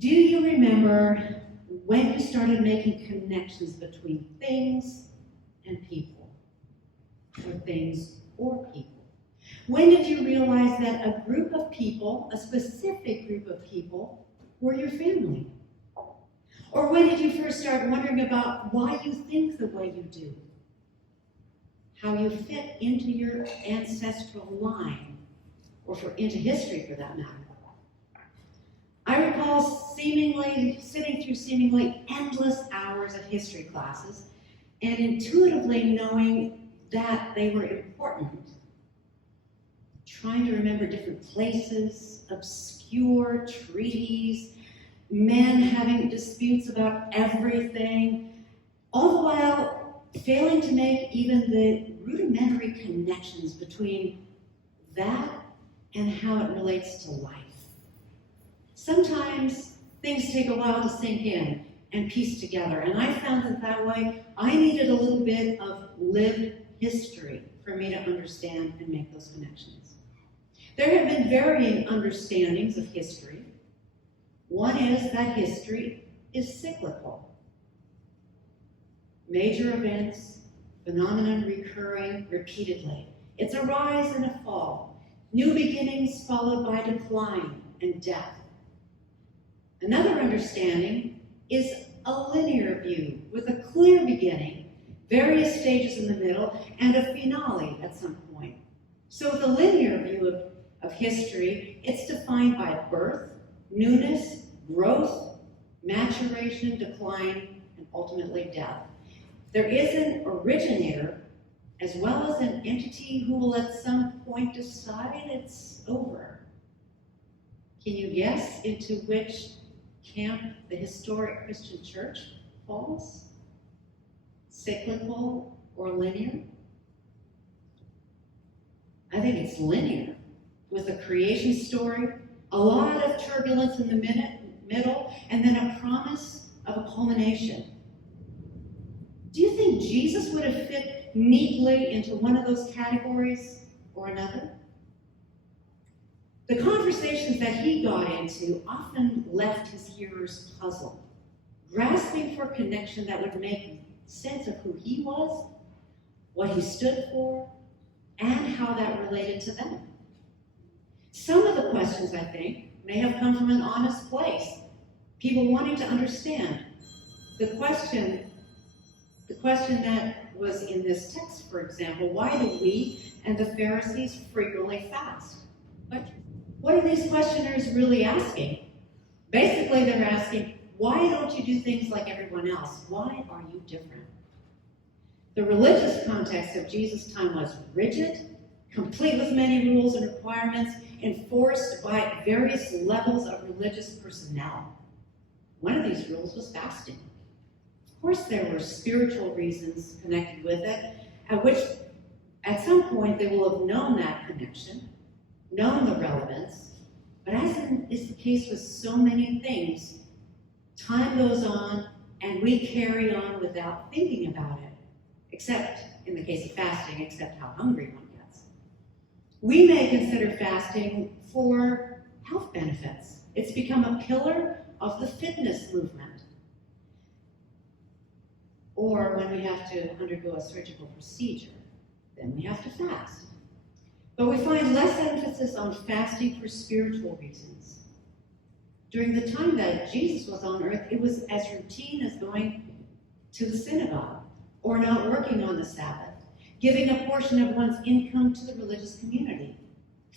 Do you remember when you started making connections between things and people? Or things or people? When did you realize that a group of people, a specific group of people, were your family? Or when did you first start wondering about why you think the way you do? How you fit into your ancestral line, or into history for that matter. I recall sitting through seemingly endless hours of history classes and intuitively knowing that they were important. Trying to remember different places, obscure treaties, men having disputes about everything, all the while failing to make even the rudimentary connections between that and how it relates to life. Sometimes things take a while to sink in and piece together, and I found that way I needed a little bit of lived history for me to understand and make those connections. There have been varying understandings of history. One is that history is cyclical. Major events, phenomenon recurring repeatedly. It's a rise and a fall. New beginnings followed by decline and death. Another understanding is a linear view with a clear beginning, various stages in the middle, and a finale at some point. So the linear view of history, it's defined by birth, newness, growth, maturation, decline, and ultimately death. There is an originator as well as an entity who will at some point decide it's over. Can you guess into which camp the historic Christian church falls? Cyclical or linear? I think it's linear, with a creation story, a lot of turbulence in the middle, and then a promise of a culmination. Do you think Jesus would have fit neatly into one of those categories or another? The conversations that he got into often left his hearers puzzled, grasping for connection that would make sense of who he was, what he stood for, and how that related to them. Some of the questions, I think, may have come from an honest place, people wanting to understand. The question that was in this text, for example, why do we and the Pharisees frequently fast? What are these questioners really asking? Basically, they're asking, why don't you do things like everyone else? Why are you different? The religious context of Jesus' time was rigid, complete with many rules and requirements, enforced by various levels of religious personnel. One of these rules was fasting. Of course, there were spiritual reasons connected with it, at which, at some point, they will have known that connection, known the relevance, but as is the case with so many things, time goes on and we carry on without thinking about it, except, in the case of fasting, except how hungry one gets. We may consider fasting for health benefits. It's become a pillar of the fitness movement. Or when we have to undergo a surgical procedure, then we have to fast. But we find less emphasis on fasting for spiritual reasons. During the time that Jesus was on earth, it was as routine as going to the synagogue or not working on the Sabbath, giving a portion of one's income to the religious community.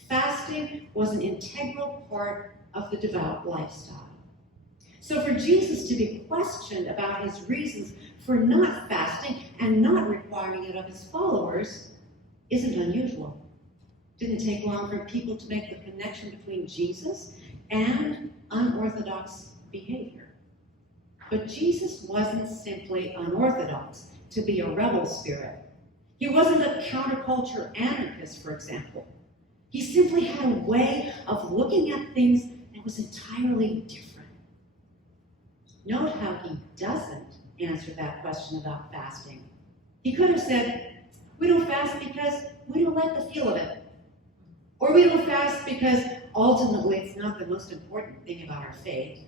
Fasting was an integral part of the devout lifestyle. So for Jesus to be questioned about his reasons for not fasting and not requiring it of his followers isn't unusual. It didn't take long for people to make the connection between Jesus and unorthodox behavior. But Jesus wasn't simply unorthodox to be a rebel spirit. He wasn't a counterculture anarchist, for example. He simply had a way of looking at things that was entirely different. Note how he doesn't answer that question about fasting. He could have said, we don't fast because we don't like the feel of it. Or we don't fast because ultimately it's not the most important thing about our faith.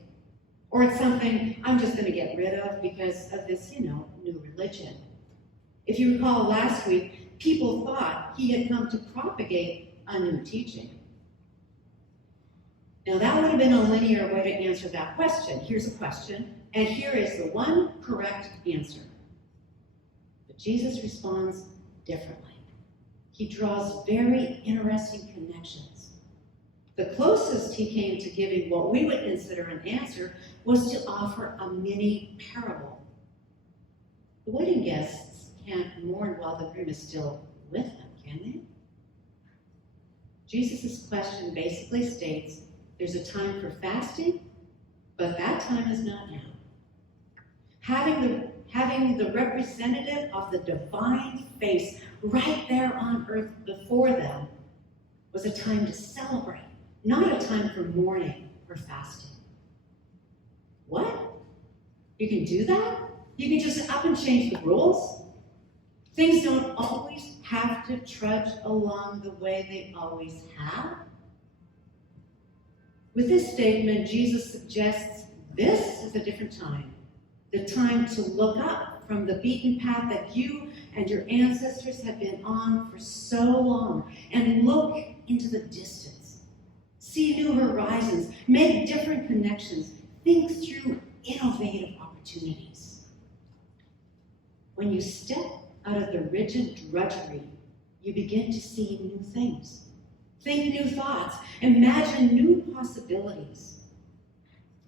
Or it's something I'm just going to get rid of because of this, new religion. If you recall last week, people thought he had come to propagate a new teaching. Now that would have been a linear way to answer that question. Here's a question, and here is the one correct answer. But Jesus responds differently. He draws very interesting connections. The closest he came to giving what we would consider an answer was to offer a mini parable. The wedding guests can't mourn while the groom is still with them, can they? Jesus' question basically states there's a time for fasting, but that time is not now. Having the representative of the divine face right there on earth before them was a time to celebrate, not a time for mourning or fasting. What? You can do that? You can just up and change the rules? Things don't always have to trudge along the way they always have? With this statement, Jesus suggests this is a different time. The time to look up from the beaten path that you and your ancestors have been on for so long and look into the distance. See new horizons, make different connections, think through innovative opportunities. When you step out of the rigid drudgery, you begin to see new things. Think new thoughts, imagine new possibilities.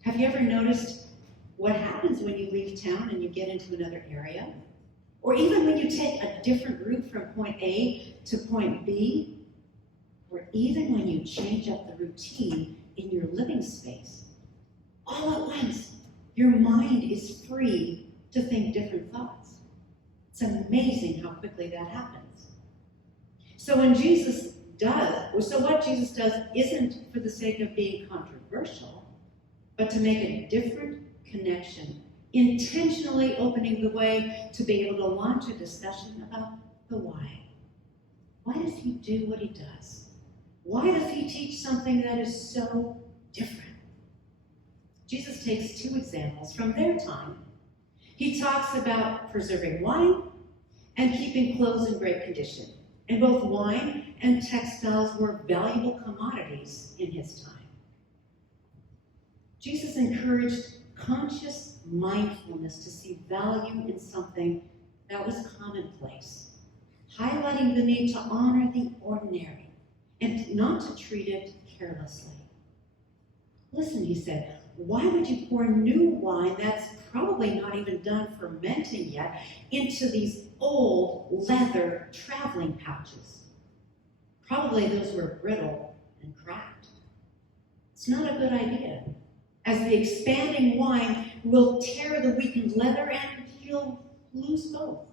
Have you ever noticed what happens when you leave town and you get into another area? Or even when you take a different route from point A to point B? Or even when you change up the routine in your living space? All at once, your mind is free to think different thoughts. It's amazing how quickly that happens. So what Jesus does isn't for the sake of being controversial, but to make a different connection, intentionally opening the way to be able to launch a discussion about the why. Why does he do what he does? Why does he teach something that is so different? Jesus takes two examples from their time. He talks about preserving wine and keeping clothes in great condition. And both wine and textiles were valuable commodities in his time. Jesus encouraged conscious mindfulness to see value in something that was commonplace, highlighting the need to honor the ordinary and not to treat it carelessly. Listen, he said, why would you pour new wine that's probably not even done fermenting yet into these old leather traveling pouches? Probably those were brittle and cracked. It's not a good idea, as the expanding wine will tear the weakened leather and you'll lose both.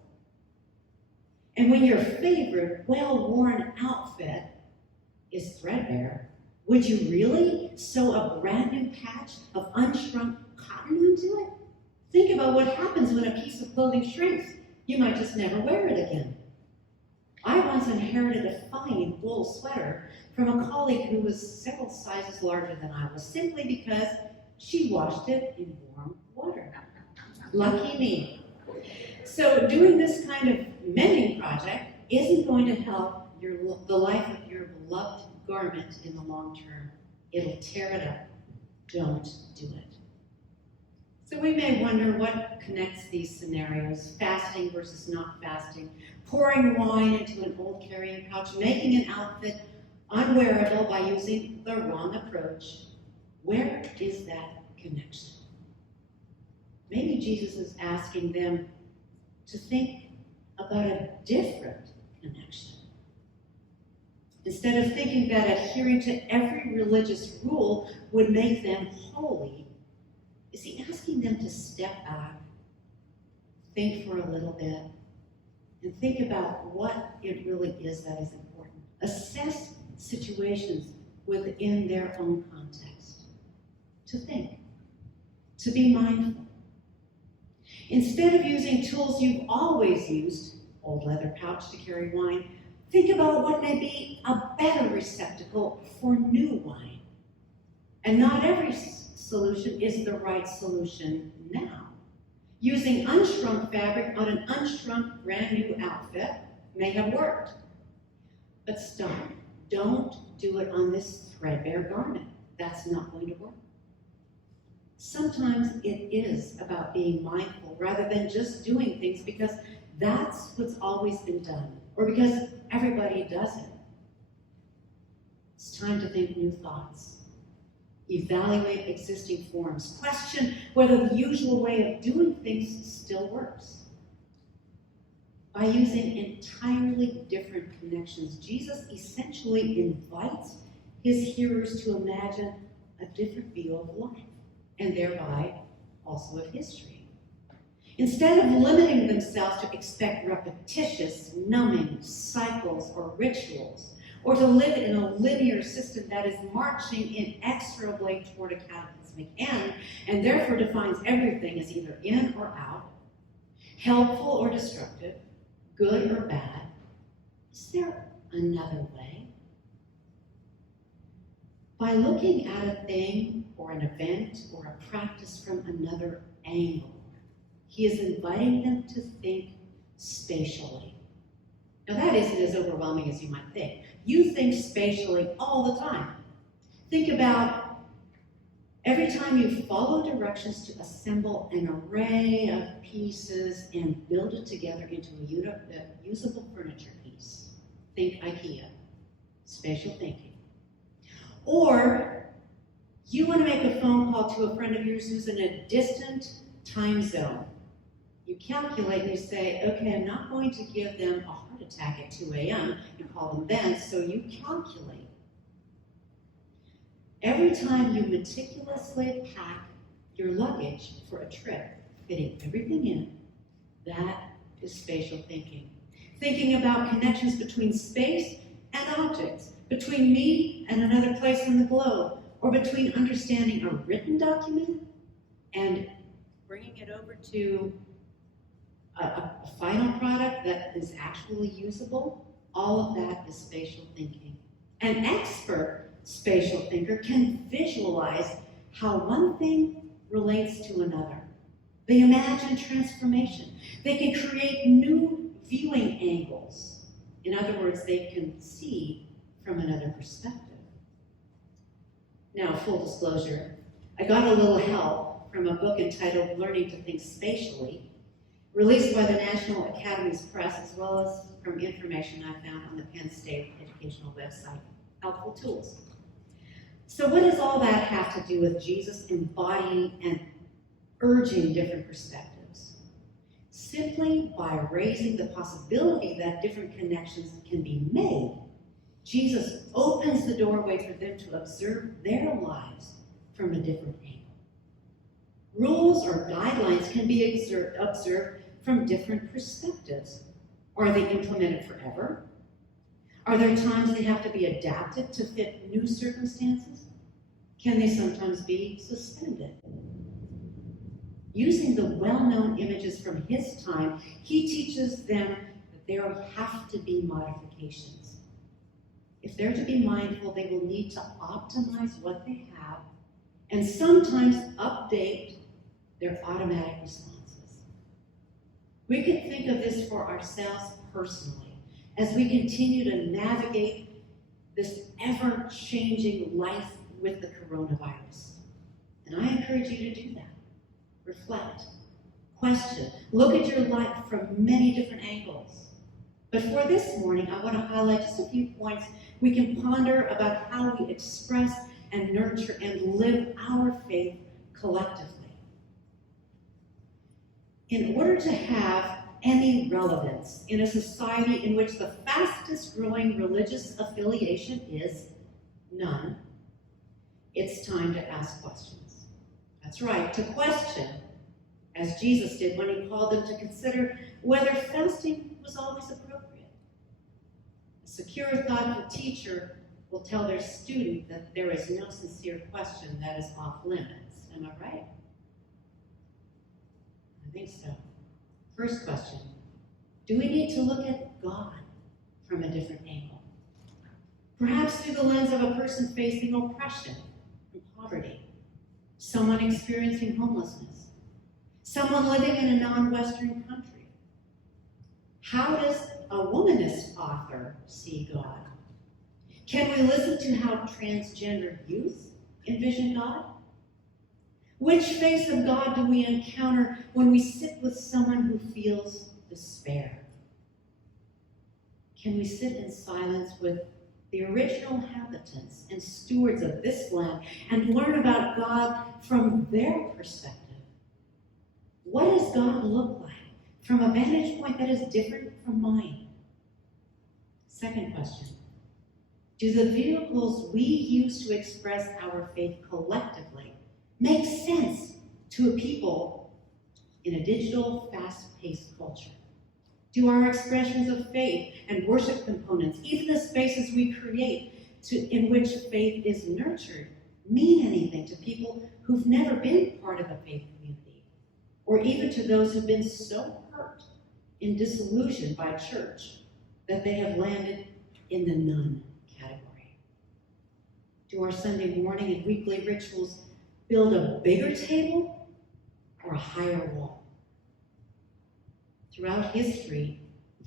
And when your favorite well-worn outfit is threadbare, would you really sew a brand new patch of unshrunk cotton onto it? Think about what happens when a piece of clothing shrinks. You might just never wear it again. I once inherited a fine wool sweater from a colleague who was several sizes larger than I was, simply because she washed it in warm water. Lucky me. So doing this kind of mending project isn't going to help the life of your beloved garment in the long term. It'll tear it up. Don't do it. So we may wonder what connects these scenarios, fasting versus not fasting, pouring wine into an old carrying pouch, making an outfit unwearable by using the wrong approach. Where is that connection? Maybe Jesus is asking them to think about a different connection. Instead of thinking that adhering to every religious rule would make them holy, is he asking them to step back, think for a little bit, and think about what it really is that is important. Assess situations within their own context. To think, to be mindful. Instead of using tools you've always used, old leather pouch to carry wine, think about what may be a better receptacle for new wine. And not every solution is the right solution now. Using unshrunk fabric on an unshrunk brand new outfit may have worked. But stop. Don't do it on this threadbare garment. That's not going to work. Sometimes it is about being mindful rather than just doing things because that's what's always been done or because everybody does it. It's time to think new thoughts. Evaluate existing forms. Question whether the usual way of doing things still works. By using entirely different connections, Jesus essentially invites his hearers to imagine a different view of life, and thereby also of history. Instead of limiting themselves to expect repetitious, numbing cycles or rituals, or to live in a linear system that is marching inexorably toward a cataclysmic end, and therefore defines everything as either in or out, helpful or destructive, good or bad, is there another way? By looking at a thing or an event or a practice from another angle, he is inviting them to think spatially. Now that isn't as overwhelming as you might think. You think spatially all the time. Think about every time you follow directions to assemble an array of pieces and build it together into a usable furniture piece. Think IKEA, spatial thinking. Or you want to make a phone call to a friend of yours who's in a distant time zone. You calculate and you say, okay, I'm not going to give them a heart attack at 2 a.m. and call them then, so you calculate. Every time you meticulously pack your luggage for a trip, fitting everything in, that is spatial thinking. Thinking about connections between space and objects, between me and another place on the globe, or between understanding a written document and bringing it over to a final product that is actually usable. All of that is spatial thinking. An expert spatial thinker can visualize how one thing relates to another. They imagine transformation. They can create new viewing angles. In other words, they can see from another perspective. Now, full disclosure, I got a little help from a book entitled Learning to Think Spatially, released by the National Academies Press, as well as from information I found on the Penn State educational website, Helpful Tools. So what does all that have to do with Jesus embodying and urging different perspectives? Simply by raising the possibility that different connections can be made, Jesus opens the doorway for them to observe their lives from a different angle. Rules or guidelines can be observed from different perspectives. Are they implemented forever? Are there times they have to be adapted to fit new circumstances? Can they sometimes be suspended? Using the well-known images from his time, he teaches them that there have to be modifications. If they're to be mindful, they will need to optimize what they have and sometimes update their automatic responses. We can think of this for ourselves personally as we continue to navigate this ever-changing life with the coronavirus. And I encourage you to do that. Reflect, question, look at your life from many different angles. But for this morning, I want to highlight just a few points we can ponder about how we express and nurture and live our faith collectively. In order to have any relevance in a society in which the fastest growing religious affiliation is none, it's time to ask questions. That's right, to question, as Jesus did when he called them to consider whether fasting was always appropriate. A secure, thoughtful teacher will tell their student that there is no sincere question that is off limits. Am I right? I think so. First question, do we need to look at God from a different angle? Perhaps through the lens of a person facing oppression and poverty, someone experiencing homelessness, someone living in a non-Western country. How does a womanist author see God? Can we listen to how transgender youth envision God? Which face of God do we encounter when we sit with someone who feels despair? Can we sit in silence with the original inhabitants and stewards of this land and learn about God from their perspective? What does God look like from a vantage point that is different from mine? Second question. Do the vehicles we use to express our faith collectively make sense to a people in a digital, fast-paced culture? Do our expressions of faith and worship components, even the spaces we create in which faith is nurtured, mean anything to people who've never been part of a faith community, or even to those who've been so hurt and disillusioned by church that they have landed in the none category? Do our Sunday morning and weekly rituals build a bigger table or a higher wall? Throughout history,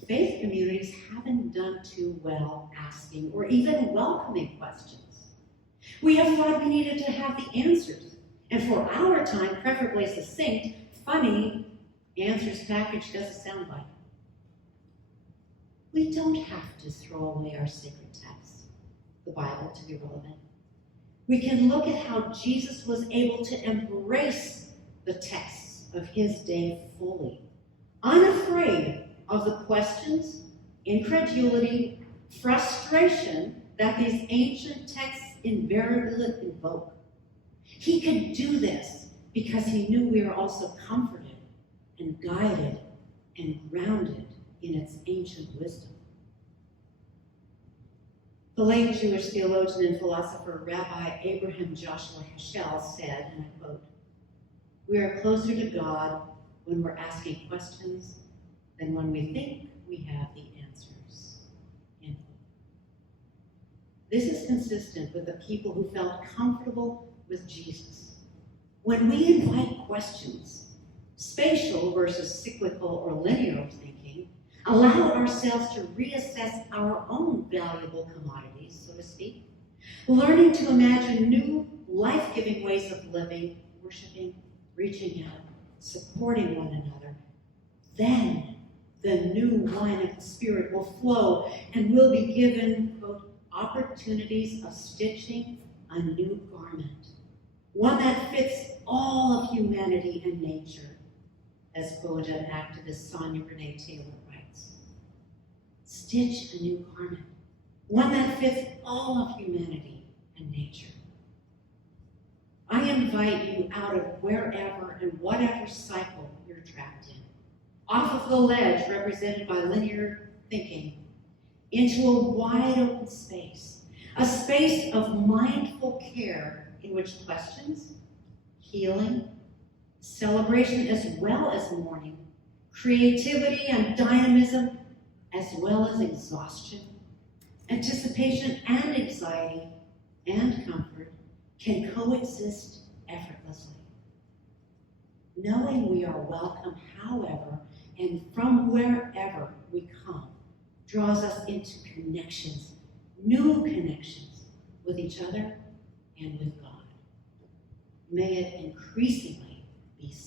faith communities haven't done too well asking or even welcoming questions. We have thought we needed to have the answers, and for our time, preferably succinct, funny answers packaged as a soundbite. We don't have to throw away our sacred text, the Bible, to be relevant. We can look at how Jesus was able to embrace the texts of his day fully, unafraid of the questions, incredulity, frustration that these ancient texts invariably invoke. He could do this because he knew we are also comforted and guided and grounded in its ancient wisdom. The late Jewish theologian and philosopher Rabbi Abraham Joshua Heschel said, and I quote, "We are closer to God when we're asking questions than when we think we have the answers." End quote. This is consistent with the people who felt comfortable with Jesus. When we invite questions, spatial versus cyclical or linear thinking, allow ourselves to reassess our own valuable commodities, so to speak, learning to imagine new life-giving ways of living, worshiping, reaching out, supporting one another, then the new wine of the Spirit will flow and we'll be given, quote, opportunities of stitching a new garment, one that fits all of humanity and nature, as poet and activist Sonia Renee Taylor writes. Stitch a new garment, one that fits all of humanity and nature. I invite you out of wherever and whatever cycle you're trapped in, off of the ledge represented by linear thinking, into a wide open space, a space of mindful care in which questions, healing, celebration as well as mourning, creativity and dynamism as well as exhaustion, anticipation and anxiety and comfort can coexist effortlessly. Knowing we are welcome however and from wherever we come draws us into connections, new connections with each other and with God. May it increasingly be so.